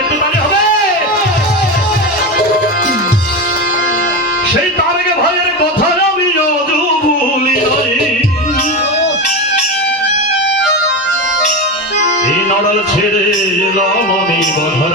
একটু তালে হবে। সেই তার আগে ভয়ের কথা আমি ভুলি এই নড়াল ছেড়ে এলাম আমি বাধার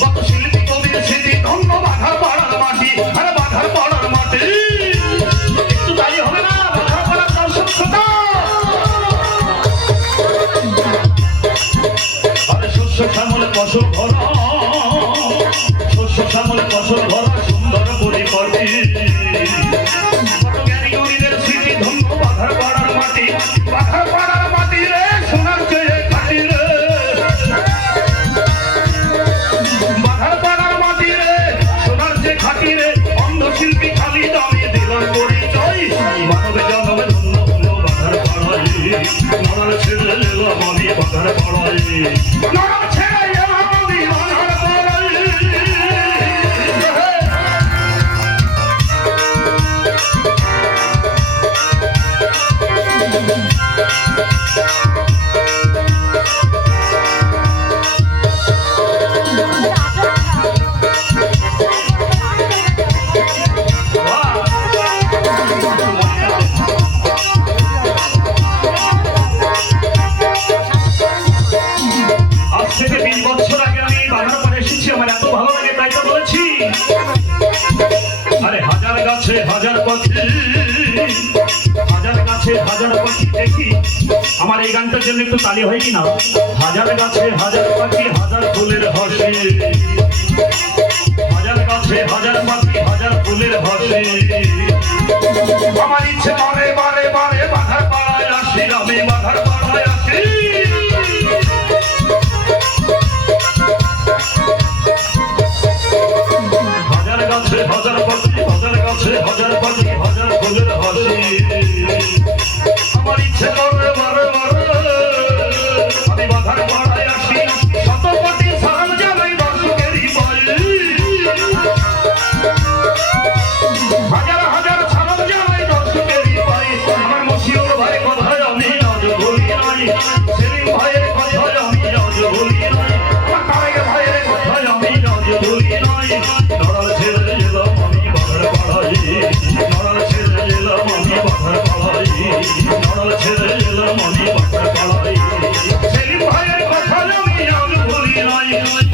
কত Bana ne sürüle lila mavi bakar parayı Bana গাছে হাজার পাখি। হাজার গাছে হাজার পাখি দেখি। আমার এই গানটার জন্য একটু তালি হয় কি না হাজার গাছে হাজার পাখি, হাজার ফুলের হসে। হাজার গাছে হাজার পাখি, হাজার ফুলের হসে। আমার ইচ্ছে বারে বারে বারে বাধার পাড়ায় আসি আমি বাধার